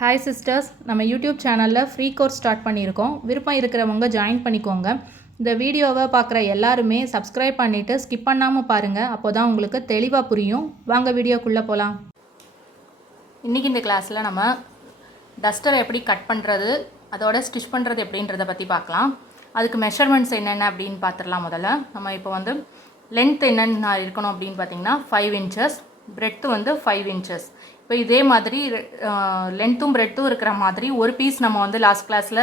Hi sisters, நம்ம YouTube சேனலில் free course start பண்ணியிருக்கோம். விருப்பம் இருக்கிறவங்க ஜாயின் பண்ணிக்கோங்க. இந்த வீடியோவை பார்க்குற எல்லாருமே சப்ஸ்கிரைப் பண்ணிவிட்டு ஸ்கிப் பண்ணாமல் பாருங்கள். அப்போ தான் உங்களுக்கு தெளிவாக புரியும். வாங்க வீடியோக்குள்ளே போகலாம். இன்றைக்கி இந்த கிளாஸில் நம்ம டஸ்டரை எப்படி கட் பண்ணுறது, அதோட ஸ்டிச் பண்ணுறது எப்படின்றத பற்றி பார்க்கலாம். அதுக்கு மெஷர்மெண்ட்ஸ் என்னென்ன அப்படின்னு பார்த்துடலாம். முதல்ல நம்ம இப்போ வந்து லென்த் என்னென்ன இருக்கணும் அப்படின்னு பார்த்தீங்கன்னா 5 இன்ச்சஸ், பிரெத்து வந்து 5 இன்ச்சஸ். இப்போ இதே மாதிரி லென்த்தும் பிரெட்டும் இருக்கிற மாதிரி ஒரு பீஸ் நம்ம வந்து லாஸ்ட் கிளாஸில்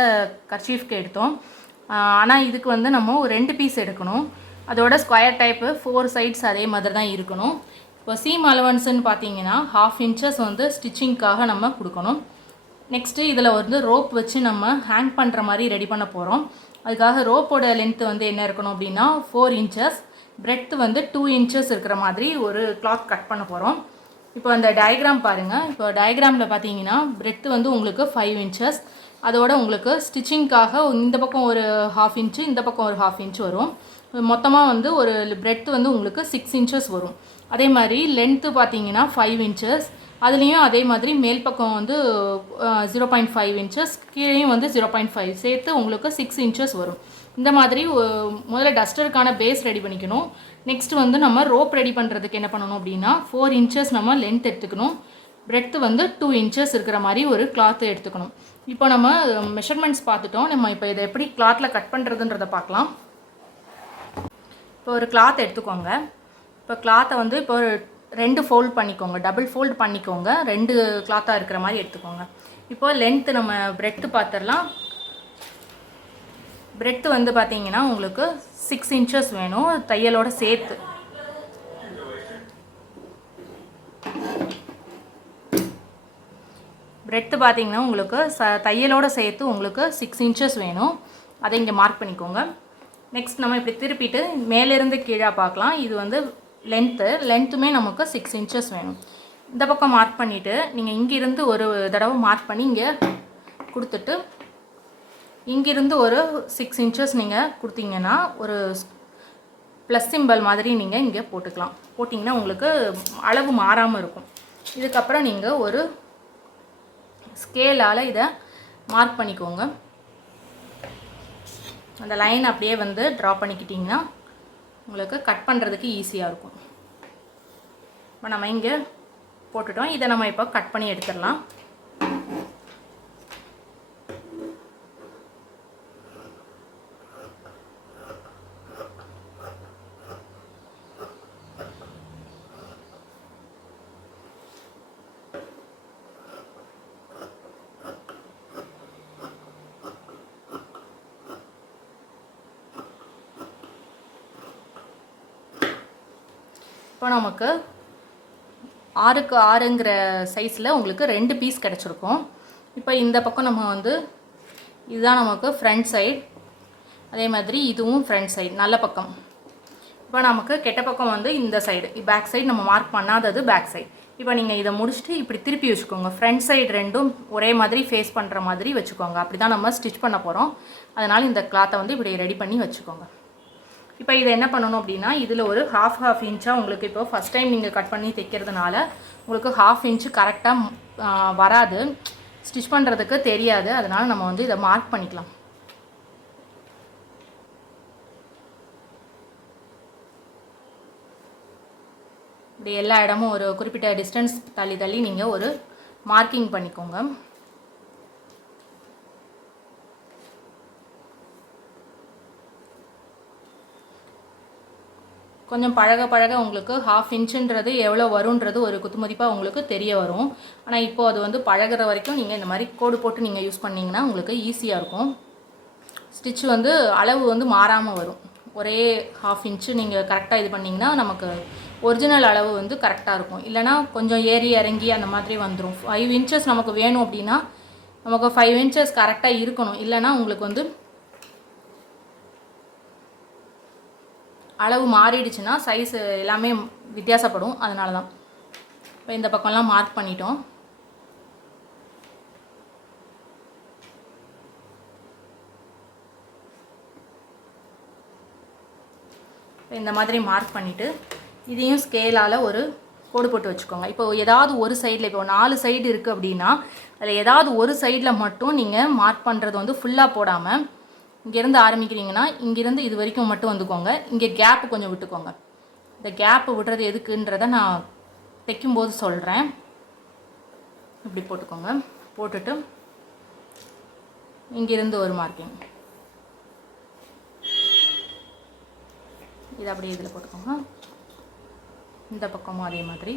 கர்ச்சீஃப்க்கு எடுத்தோம். ஆனால் இதுக்கு வந்து நம்ம 2 பீஸ் எடுக்கணும். அதோட ஸ்கொயர் டைப்பு 4 சைட்ஸ் அதே மாதிரி தான் இருக்கணும். இப்போ சீம் அலவன்ஸ்ன்னு பார்த்தீங்கன்னா 1/2 இன்ச்சஸ் வந்து ஸ்டிச்சிங்க்காக நம்ம கொடுக்கணும். நெக்ஸ்ட்டு இதில் வந்து ரோப் வச்சு நம்ம ஹேங் பண்ணுற மாதிரி ரெடி பண்ண போகிறோம். அதுக்காக ரோப்போட லென்த்து வந்து என்ன இருக்கணும் அப்படின்னா 4 இன்ச்சஸ், பிரெட்த்து வந்து 2 இன்ச்சஸ் இருக்கிற மாதிரி ஒரு கிளாத் கட் பண்ண போகிறோம். இப்போ அந்த டயக்ராம் பாருங்கள். இப்போ டயக்ராமில் பார்த்தீங்கன்னா பிரெத்து வந்து உங்களுக்கு 5 இன்ச்சஸ், அதோட உங்களுக்கு ஸ்டிச்சிங்க்காக இந்த பக்கம் ஒரு 1/2 இன்ச்சு, இந்த பக்கம் ஒரு 1/2 இன்ச்சு வரும். மொத்தமாக வந்து ஒரு பிரெத்து வந்து உங்களுக்கு 6 இன்ச்சஸ் வரும். அதே மாதிரி லென்த்து பார்த்தீங்கன்னா 5 இன்ச்சஸ், அதுலேயும் அதே மாதிரி மேல் பக்கம் வந்து 0.5 இன்ச்சஸ், கீழேயும் வந்து 0.5 சேர்த்து உங்களுக்கு 6 இன்ச்சஸ் வரும். இந்த மாதிரி முதல்ல டஸ்டருக்கான பேஸ் ரெடி பண்ணிக்கணும். நெக்ஸ்ட்டு வந்து நம்ம ரோப் ரெடி பண்ணுறதுக்கு என்ன பண்ணணும் அப்படின்னா 4 இன்ச்சஸ் நம்ம லென்த் எடுத்துக்கணும். பிரெத்து வந்து 2 இன்ச்சஸ் இருக்கிற மாதிரி ஒரு கிளாத்து எடுத்துக்கணும். இப்போ நம்ம மெஷர்மெண்ட்ஸ் பார்த்துட்டோம். நம்ம இப்போ இதை எப்படி கிளாத்தில் கட் பண்ணுறதுன்றதை பார்க்கலாம். இப்போ ஒரு கிளாத் எடுத்துக்கோங்க. இப்போ கிளாத்தை வந்து இப்போ 2 ஃபோல்ட் பண்ணிக்கோங்க, டபுள் ஃபோல்ட் பண்ணிக்கோங்க. 2 கிளாத்தாக இருக்கிற மாதிரி எடுத்துக்கோங்க. இப்போ லென்த்து நம்ம பிரெத்து பார்த்துடலாம். பிரெத்து வந்து பார்த்தீங்கன்னா உங்களுக்கு 6 இன்ச்சஸ் வேணும் தையலோட சேர்த்து. பிரெத்து பார்த்தீங்கன்னா உங்களுக்கு தையலோட சேர்த்து உங்களுக்கு 6 இன்ச்சஸ் வேணும். அதை இங்கே மார்க் பண்ணிக்கோங்க. நெக்ஸ்ட் நம்ம இப்படி திருப்பிட்டு மேலேருந்து கீழே பார்க்கலாம். இது வந்து லென்த்துமே நமக்கு 6 இன்ச்சஸ் வேணும். இந்த பக்கம் மார்க் பண்ணிவிட்டு நீங்கள் இங்கிருந்து ஒரு தடவை மார்க் பண்ணி இங்கே கொடுத்துட்டு இங்கிருந்து ஒரு 6 இன்ச்சஸ் நீங்கள் கொடுத்தீங்கன்னா ஒரு ப்ளஸ் சிம்பல் மாதிரி நீங்கள் இங்கே போட்டுக்கலாம். போட்டிங்கன்னா உங்களுக்கு அளவு மாறாமல் இருக்கும். இதுக்கப்புறம் நீங்கள் ஒரு ஸ்கேலால் இதை மார்க் பண்ணிக்கோங்க. அந்த லைன் அப்படியே வந்து ட்ரா பண்ணிக்கிட்டிங்கன்னா உங்களுக்கு கட் பண்ணுறதுக்கு ஈஸியாக இருக்கும். இப்போ நம்ம இங்கே போட்டுட்டோம். இதை நம்ம இப்போ கட் பண்ணி எடுத்துடலாம். இப்போ நமக்கு 6க்கு 6ங்கிற சைஸில் உங்களுக்கு 2 பீஸ் கிடச்சிருக்கும். இப்போ இந்த பக்கம் நம்ம வந்து இதுதான் நமக்கு ஃப்ரண்ட் சைடு, அதே மாதிரி இதுவும் ஃப்ரண்ட் சைடு நல்ல பக்கம். இப்போ நமக்கு கெட்ட பக்கம் வந்து இந்த சைடு, பேக் சைடு நம்ம மார்க் பண்ணாதது பேக் சைடு. இப்போ நீங்கள் இதை முடிச்சுட்டு இப்படி திருப்பி வச்சுக்கோங்க. ஃப்ரண்ட் சைடு ரெண்டும் ஒரே மாதிரி ஃபேஸ் பண்ணுற மாதிரி வச்சுக்கோங்க. அப்படி தான் நம்ம ஸ்டிச் பண்ண போகிறோம். அதனால் இந்த கிளாத்தை வந்து இப்படி ரெடி பண்ணி வச்சுக்கோங்க. இப்போ இதை என்ன பண்ணணும் அப்படின்னா இதில் ஒரு ஹாஃப் இன்ச்சாக உங்களுக்கு இப்போ ஃபஸ்ட் டைம் நீங்கள் கட் பண்ணி தைக்கிறதுனால உங்களுக்கு 1/2 இன்ச்சு கரெக்டாக வராது, ஸ்டிச் பண்ணுறதுக்கு தெரியாது. அதனால் நம்ம வந்து இதை மார்க் பண்ணிக்கலாம். இப்படி எல்லா இடமும் ஒரு குறிப்பிட்ட டிஸ்டன்ஸ் தள்ளி நீங்கள் ஒரு மார்க்கிங் பண்ணிக்கோங்க. கொஞ்சம் பழக உங்களுக்கு 1/2 இன்ச்சுன்றது எவ்வளோ வருன்றது ஒரு குத்துமதிப்பாக உங்களுக்கு தெரிய வரும். ஆனால் இப்போது அது வந்து பழகிற வரைக்கும் நீங்கள் இந்த மாதிரி கோடு போட்டு நீங்கள் யூஸ் பண்ணிங்கன்னா உங்களுக்கு ஈஸியாக இருக்கும். ஸ்டிச் வந்து அளவு வந்து மாறாமல் வரும். ஒரே 1/2 இன்ச்சு நீங்கள் கரெக்டாக இது பண்ணிங்கன்னா நமக்கு ஒரிஜினல் அளவு வந்து கரெக்டாக இருக்கும். இல்லைனா கொஞ்சம் ஏறி இறங்கி அந்த மாதிரி வந்துடும். 5 இன்ச்சஸ் நமக்கு வேணும் அப்படின்னா நமக்கு 5 இன்ச்சஸ் கரெக்டாக இருக்கணும். இல்லைனா உங்களுக்கு வந்து அளவு மாறிடுச்சுன்னா சைஸ் எல்லாமே வித்தியாசப்படும். அதனால தான் இப்போ இந்த பக்கம்லாம் மார்க் பண்ணிட்டோம். இந்த மாதிரி மார்க் பண்ணிவிட்டு இதையும் ஸ்கேலால் ஒரு கோடு போட்டு வச்சுக்கோங்க. இப்போ ஏதாவது ஒரு சைடில், இப்போ 4 சைடு இருக்குது அப்படின்னா அதில் ஏதாவது ஒரு சைடில் மட்டும் நீங்கள் மார்க் பண்ணுறது வந்து ஃபுல்லாக போடாமல், இங்கேருந்து ஆரம்பிக்கிறீங்கன்னா இங்கேருந்து இது வரைக்கும் மட்டும் வந்துக்கோங்க. இங்கே கேப்பு கொஞ்சம் விட்டுக்கோங்க. இந்த கேப்பு விடுறது எதுக்குன்றதை நான் தைக்கும்போது சொல்கிறேன். இப்படி போட்டுக்கோங்க. போட்டுட்டு இங்கேருந்து ஒரு மார்க்கிங், இது அப்படியே இதில் போட்டுக்கோங்க. இந்த பக்கமும் அதே மாதிரி.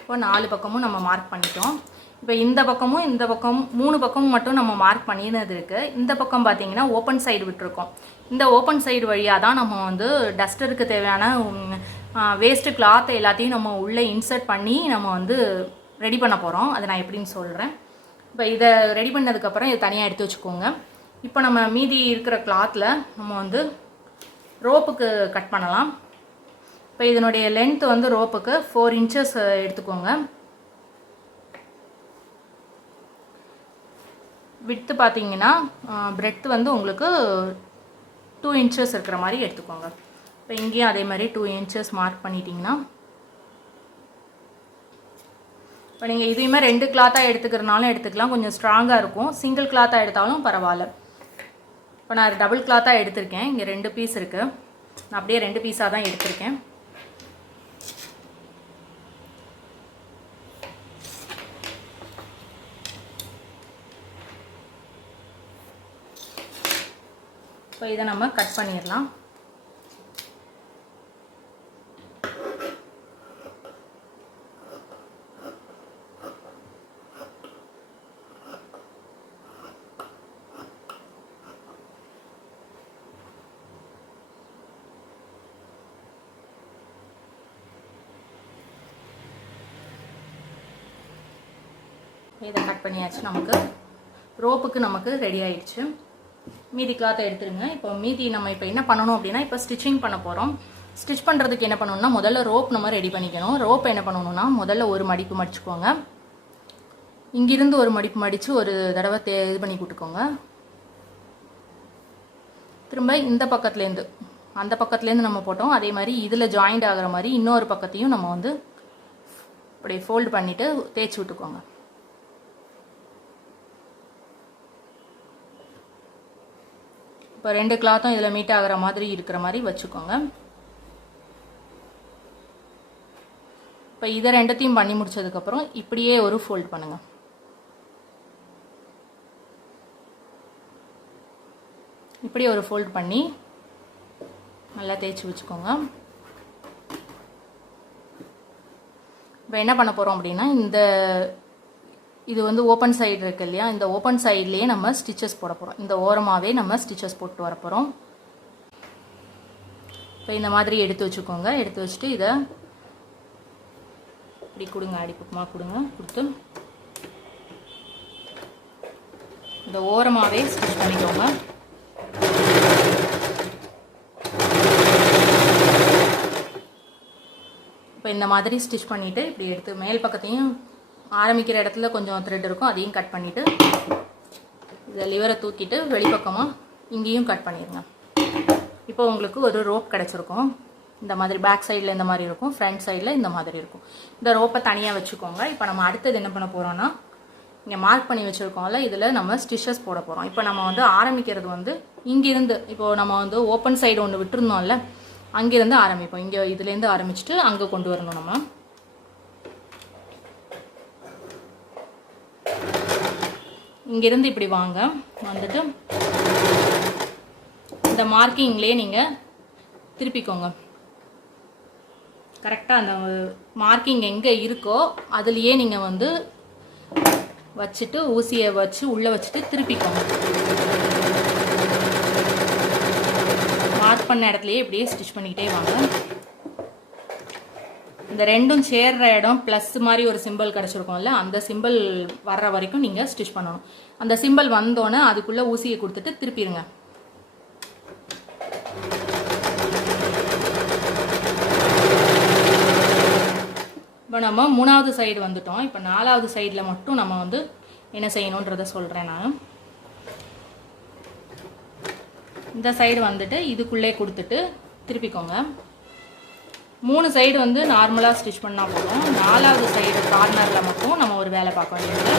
இப்போ 4 பக்கமும் நம்ம மார்க் பண்ணிட்டோம். இப்போ இந்த பக்கமும் 3 பக்கமும் மட்டும் நம்ம மார்க் பண்ணினது இருக்குது. இந்த பக்கம் பார்த்தீங்கன்னா ஓப்பன் சைடு விட்டுருக்கோம். இந்த ஓப்பன் சைடு வழியாக தான் நம்ம வந்து டஸ்டருக்கு தேவையான வேஸ்ட்டு கிளாத் எல்லாத்தையும் நம்ம உள்ளே இன்சர்ட் பண்ணி நம்ம வந்து ரெடி பண்ண போகிறோம். அதை நான் எப்படின்னு சொல்கிறேன். இப்போ இதை ரெடி பண்ணதுக்கப்புறம் இதை தனியாக எடுத்து வச்சுக்கோங்க. இப்போ நம்ம மீதி இருக்கிற கிளாத்தில் நம்ம வந்து ரோப்புக்கு கட் பண்ணலாம். இப்போ இதனுடைய லென்த் வந்து ரோப்புக்கு 4 இன்ச்சஸ் எடுத்துக்கோங்க. விட்த்து பார்த்தீங்கன்னா பிரெட்த் வந்து உங்களுக்கு 2 இன்ச்சஸ் இருக்கிற மாதிரி எடுத்துக்கோங்க. இப்போ இங்கேயும் அதே மாதிரி 2 இன்ச்சஸ் மார்க் பண்ணிட்டீங்கன்னா, இப்போ நீங்கள் இதையுமே 2 கிளாத்தாக எடுத்துக்கிறனாலும் எடுத்துக்கலாம், கொஞ்சம் ஸ்ட்ராங்காக இருக்கும். சிங்கிள் கிளாத்தாக எடுத்தாலும் பரவாயில்ல. இப்போ நான் டபுள் கிளாத்தாக எடுத்திருக்கேன். இங்கே 2 பீஸ் இருக்குது. நான் அப்படியே 2 பீஸாக தான் எடுத்திருக்கேன். இப்போ இதை நம்ம கட் பண்ணிடலாம். இதை கட் பண்ணியாச்சு. நமக்கு ரோப்புக்கு நமக்கு ரெடி ஆயிடுச்சு. மீதி கிளாத்தை எடுத்துருங்க. இப்போ மீதி நம்ம இப்போ என்ன பண்ணணும் அப்படின்னா, இப்போ ஸ்டிச்சிங் பண்ண போகிறோம். ஸ்டிச் பண்ணுறதுக்கு என்ன பண்ணணும்னா, முதல்ல ரோப் நம்ம ரெடி பண்ணிக்கணும். ரோப் என்ன பண்ணணும்னா, முதல்ல ஒரு மடிப்பு மடிச்சுக்கோங்க. இங்கிருந்து ஒரு மடிப்பு மடித்து ஒரு தடவை இது பண்ணி கொடுத்துக்கோங்க. திரும்ப இந்த பக்கத்துலேருந்து அந்த பக்கத்துலேருந்து நம்ம போட்டோம். அதே மாதிரி இதில் ஜாயிண்ட் ஆகிற மாதிரி இன்னொரு பக்கத்தையும் நம்ம வந்து இப்படி ஃபோல்டு பண்ணிவிட்டு தேய்ச்சி விட்டுக்கோங்க. இப்போ 2 கிளாத்தும் இதில் மீட் ஆகிற மாதிரி இருக்கிற மாதிரி வச்சுக்கோங்க. இப்போ இதை 2த்தையும் பண்ணி முடிச்சதுக்கப்புறம் இப்படியே ஒரு ஃபோல்ட் பண்ணுங்கள். இப்படியே ஒரு ஃபோல்ட் பண்ணி நல்லா தேய்ச்சி வச்சுக்கோங்க. இப்போ என்ன பண்ண போகிறோம் அப்படின்னா, இது வந்து ஓப்பன் சைடு இருக்கு இல்லையா, இந்த ஓப்பன் சைட்லேயே நம்ம ஸ்டிச்சஸ் போட போகிறோம். இந்த ஓரமாகவே நம்ம ஸ்டிச்சஸ் போட்டு வர போகிறோம். இப்போ இந்த மாதிரி எடுத்து வச்சுக்கோங்க. எடுத்து வச்சுட்டு இதை இப்படி கொடுங்க, அடிப்பக்கமாக கொடுங்க. கொடுத்து இந்த ஓரமாகவே ஸ்டிச் பண்ணிக்கோங்க. இப்போ இந்த மாதிரி ஸ்டிச் பண்ணிவிட்டு இப்படி எடுத்து மேல் பக்கத்தையும் ஆரம்பிக்கிற இடத்துல கொஞ்சம் த்ரெட் இருக்கும், அதையும் கட் பண்ணிவிட்டு இதை லிவரை தூக்கிட்டு வெளிப்பக்கமாக இங்கேயும் கட் பண்ணிடுங்க. இப்போ உங்களுக்கு ஒரு ரோப் கிடச்சிருக்கும். இந்த மாதிரி பேக் சைடில் இந்த மாதிரி இருக்கும், ஃப்ரண்ட் சைடில் இந்த மாதிரி இருக்கும். இந்த ரோப்பை தனியாக வச்சுக்கோங்க. இப்போ நம்ம அடுத்தது என்ன பண்ண போகிறோன்னா, இங்கே மார்க் பண்ணி வச்சுருக்கோம்ல, இதில் நம்ம ஸ்டிச்சஸ் போட போகிறோம். இப்போ நம்ம வந்து ஆரம்பிக்கிறது வந்து இங்கேருந்து, இப்போது நம்ம வந்து ஓப்பன் சைடு ஒன்று விட்டுருந்தோம்ல, அங்கேருந்து ஆரம்பிப்போம். இங்கே இதுலேருந்து ஆரம்பிச்சுட்டு அங்கே கொண்டு வரணும். நம்ம இங்கேருந்து இப்படி வாங்க, வந்துட்டு இந்த மார்க்கிங்லேயே நீங்கள் திருப்பிக்கோங்க. கரெக்டாக அந்த மார்க்கிங் எங்கே இருக்கோ அதுலேயே நீங்கள் வந்து வச்சுட்டு ஊசியை வச்சு உள்ளே வச்சுட்டு திருப்பிக்கோங்க. மார்க் பண்ண இடத்துலையே இப்படியே ஸ்டிச் பண்ணிக்கிட்டே வாங்க. இந்த ரெண்டும் சேர்ற இடம் ப்ளஸ் மாதிரி ஒரு சிம்பிள் கிடச்சிருக்கோம்ல, அந்த சிம்பிள் வர்ற வரைக்கும் நீங்கள் ஸ்டிச் பண்ணணும். அந்த சிம்பிள் வந்தோன்னே அதுக்குள்ளே ஊசியை கொடுத்துட்டு திருப்பிடுங்க. இப்போ நம்ம 3வது சைடு வந்துட்டோம். இப்போ 4வது சைடில் மட்டும் நம்ம வந்து என்ன செய்யணுன்றதை சொல்கிறேன் நான். இந்த சைடு வந்துட்டு இதுக்குள்ளே கொடுத்துட்டு திருப்பிக்கோங்க. 3 சைடு வந்து நார்மலாக ஸ்டிச் பண்ணால் போதும். 4வது சைடு கார்னரில் மட்டும் நம்ம ஒரு வேலை பார்க்க வேண்டியது.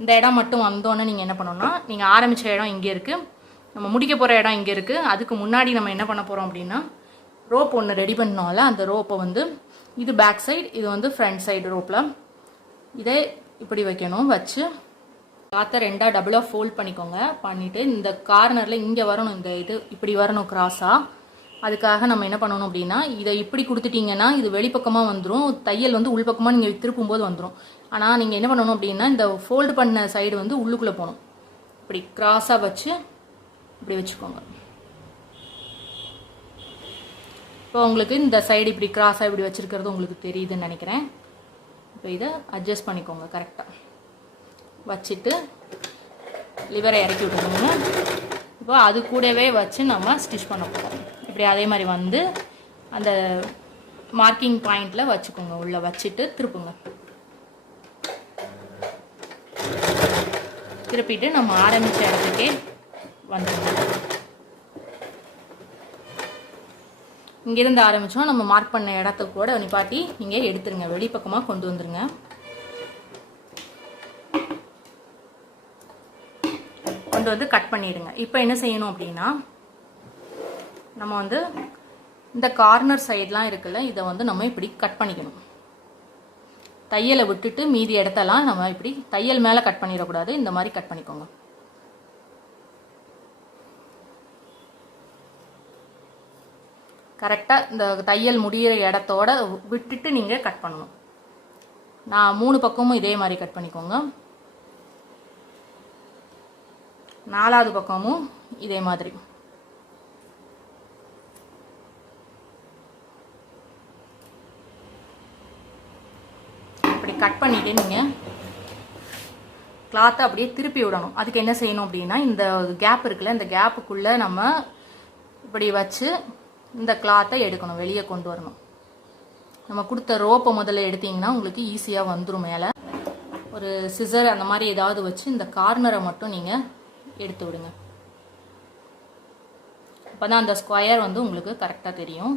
இந்த இடம் மட்டும் வந்தோன்னே நீங்கள் என்ன பண்ணணும்னா, நீங்கள் ஆரம்பித்த இடம் இங்கே இருக்குது, நம்ம முடிக்க போகிற இடம் இங்கே இருக்குது. அதுக்கு முன்னாடி நம்ம என்ன பண்ண போகிறோம் அப்படின்னா, ரோப் ஒன்று ரெடி பண்ணோம்ல, அந்த ரோப்பை வந்து இது பேக் சைடு, இது வந்து ஃப்ரண்ட் சைடு ரோப்பில் இதே இப்படி வைக்கணும். வச்சு காற்றை 2ஆக டபுளாக ஃபோல்ட் பண்ணிக்கோங்க. பண்ணிவிட்டு இந்த கார்னரில் இங்கே வரணும், இந்த இது இப்படி வரணும் கிராஸாக. அதுக்காக நம்ம என்ன பண்ணணும் அப்படின்னா, இதை இப்படி கொடுத்துட்டிங்கன்னா இது வெளிப்பக்கமாக வந்துடும், தையல் வந்து உள்பக்கமாக நீங்கள் திருப்பும்போது வந்துடும். ஆனால் நீங்கள் என்ன பண்ணணும் அப்படின்னா, இந்த ஃபோல்டு பண்ண சைடு வந்து உள்ளுக்குள்ளே போகணும். இப்படி கிராஸாக வச்சு இப்படி வச்சுக்கோங்க. இப்போ உங்களுக்கு இந்த சைடு இப்படி கிராஸாக இப்படி வச்சுருக்கிறது உங்களுக்கு தெரியுதுன்னு நினைக்கிறேன். இப்போ இதை அட்ஜஸ்ட் பண்ணிக்கோங்க கரெக்டாக வச்சுட்டு லிவரை இறக்கி விட்டுருங்க. இப்போ அது கூடவே வச்சு நம்ம ஸ்டிச் பண்ண போகிறோம். இப்படி அதே மாதிரி வந்து அந்த மார்க்கிங் பாயிண்டில் வச்சுக்கோங்க. உள்ளே வச்சுட்டு திருப்புங்க. திருப்பிட்டு நம்ம ஆரம்பித்த இடத்துக்கே வந்துடுங்க. இங்கேருந்து ஆரம்பித்தோம், நம்ம மார்க் பண்ண இடத்துக்கு கூட நிப்பாட்டி இங்கே எடுத்துருங்க, வெளிப்பக்கமாக கொண்டு வந்துடுங்க. கொண்டு வந்து கட் பண்ணிடுங்க. இப்போ என்ன செய்யணும் அப்படின்னா, நம்ம வந்து இந்த கார்னர் சைட்லாம் இருக்குல்ல, இதை வந்து நம்ம இப்படி கட் பண்ணிக்கணும். தையலை விட்டுட்டு மீதி இடத்தெல்லாம் நம்ம இப்படி தையல் மேலே கட் பண்ணிடக்கூடாது, இந்த மாதிரி கட் பண்ணிக்கோங்க. கரெக்டாக இந்த தையல் முடிகிற இடத்தோட விட்டுட்டு நீங்கள் கட் பண்ணணும். நான் 3 பக்கமும் இதே மாதிரி கட் பண்ணிக்கோங்க. 4வது பக்கமும் இதே மாதிரி. இப்படி கட் பண்ணிவிட்டு நீங்கள் கிளாத்தை அப்படியே திருப்பி விடணும். அதுக்கு என்ன செய்யணும் அப்படின்னா, இந்த கேப் இருக்குல்ல, இந்த கேப்புக்குள்ளே நம்ம இப்படி வச்சு இந்த கிளாத்தை எடுக்கணும், வெளியே கொண்டு வரணும். நம்ம கொடுத்த ரோப்பை முதல்ல எடுத்தீங்கன்னா உங்களுக்கு ஈஸியாக வந்துடும். மேலே ஒரு சிசர் அந்த மாதிரி ஏதாவது வச்சு இந்த கார்னரை மட்டும் நீங்கள் எடுத்து விடுங்க. அப்போ தான் அந்த ஸ்கொயர் வந்து உங்களுக்கு கரெக்டாக தெரியும்.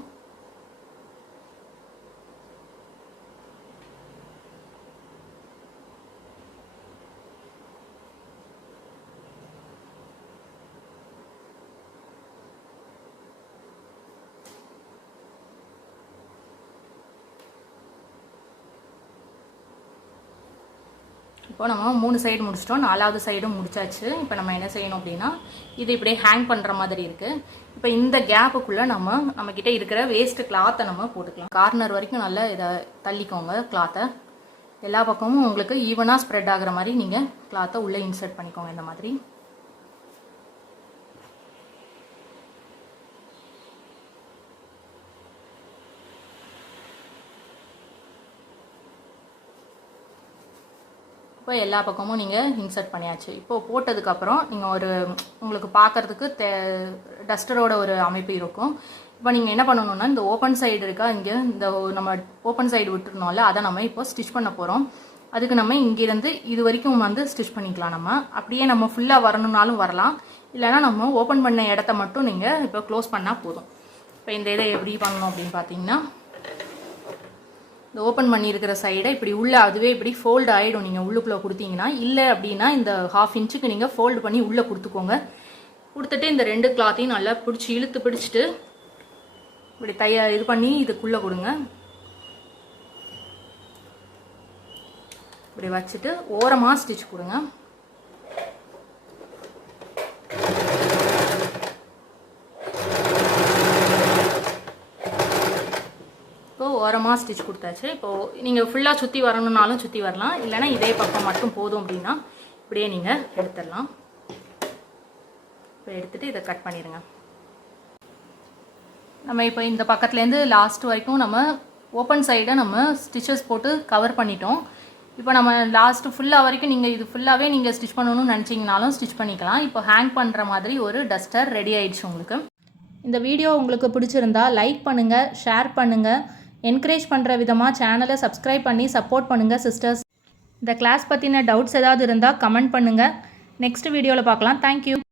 இப்போ நம்ம 3 சைடு முடிச்சிட்டோம், 4வது சைடும் முடிச்சாச்சு. இப்போ நம்ம என்ன செய்யணும் அப்படின்னா, இது இப்படியே ஹேங் பண்ணுற மாதிரி இருக்குது. இப்போ இந்த கேப்புக்குள்ளே நம்மக்கிட்ட இருக்கிற வேஸ்ட்டு கிளாத்தை நம்ம போட்டுக்கலாம். கார்னர் வரைக்கும் நல்லா இதை தள்ளிக்கோங்க. கிளாத்தை எல்லா பக்கமும் உங்களுக்கு ஈவனாக ஸ்ப்ரெட் ஆகிற மாதிரி நீங்கள் கிளாத்தை உள்ளே இன்சர்ட் பண்ணிக்கோங்க. இந்த மாதிரி இப்போ எல்லா பக்கமும் நீங்கள் இன்சர்ட் பண்ணியாச்சு. இப்போது போட்டதுக்கப்புறம் நீங்கள் ஒரு உங்களுக்கு பார்க்குறதுக்கு டஸ்டரோட ஒரு அமைப்பு இருக்கும். இப்போ நீங்கள் என்ன பண்ணணும்னா, இந்த ஓப்பன் சைடு இருக்கா, இங்கே இந்த நம்ம ஓப்பன் சைடு விட்டுருந்தோம்ல, அதை நம்ம இப்போ ஸ்டிச் பண்ண போகிறோம். அதுக்கு நம்ம இங்கேருந்து இது வரைக்கும் வந்து ஸ்டிச் பண்ணிக்கலாம். நம்ம அப்படியே நம்ம ஃபுல்லாக வரணுன்னாலும் வரலாம், இல்லைனா நம்ம ஓப்பன் பண்ண இடத்த மட்டும் நீங்கள் இப்போ க்ளோஸ் பண்ணால் போதும். இப்போ இந்த இதை எப்படி பண்ணணும் அப்படின்னு பார்த்தீங்கன்னா, இந்த ஓப்பன் பண்ணியிருக்கிற சைடை இப்படி உள்ளே அதுவே இப்படி ஃபோல்டு ஆகிடும். நீங்கள் உள்ளுக்குள்ளே கொடுத்தீங்கன்னா, இல்லை அப்படின்னா இந்த 1/2 இன்ச்சுக்கு நீங்கள் ஃபோல்டு பண்ணி உள்ளே கொடுத்துக்கோங்க. கொடுத்துட்டு இந்த 2 கிளாத்தையும் நல்லா பிடிச்சி இழுத்து பிடிச்சிட்டு இப்படி இது பண்ணி இதுக்குள்ளே கொடுங்க. இப்படி வச்சுட்டு ஓரமாக ஸ்டிச் கொடுங்க. ஓரமாக ஸ்டிச் கொடுத்தாச்சு. இப்போது நீங்கள் ஃபுல்லாக சுற்றி வரணுன்னாலும் சுற்றி வரலாம், இல்லைனா இதே பக்கம் மட்டும் போதும் அப்படின்னா இப்படியே நீங்கள் எடுத்துடலாம். இப்போ எடுத்துகிட்டு இதை கட் பண்ணிடுங்க. நம்ம இப்போ இந்த பக்கத்துலேருந்து லாஸ்ட் வரைக்கும் நம்ம ஓப்பன் சைடை நம்ம ஸ்டிச்சஸ் போட்டு கவர் பண்ணிட்டோம். இப்போ நம்ம லாஸ்ட்டு ஃபுல்லாக வரைக்கும் நீங்கள் இது ஃபுல்லாகவே நீங்கள் ஸ்டிச் பண்ணணும்னு நினச்சிங்கனாலும் ஸ்டிச் பண்ணிக்கலாம். இப்போ ஹேங் பண்ணுற மாதிரி ஒரு டஸ்டர் ரெடி ஆயிடுச்சு உங்களுக்கு. இந்த வீடியோ உங்களுக்கு பிடிச்சிருந்தா லைக் பண்ணுங்கள், ஷேர் பண்ணுங்கள், என்கரேஜ் பண்ணுற விதமாக சேனலை சப்ஸ்கிரைப் பண்ணி சப்போர்ட் பண்ணுங்கள் சிஸ்டர்ஸ். இந்த கிளாஸ் பற்றின டவுட்ஸ் ஏதாவது இருந்தால் கமெண்ட் பண்ணுங்கள். நெக்ஸ்ட் வீடியோவில் பார்க்கலாம். தேங்க்யூ.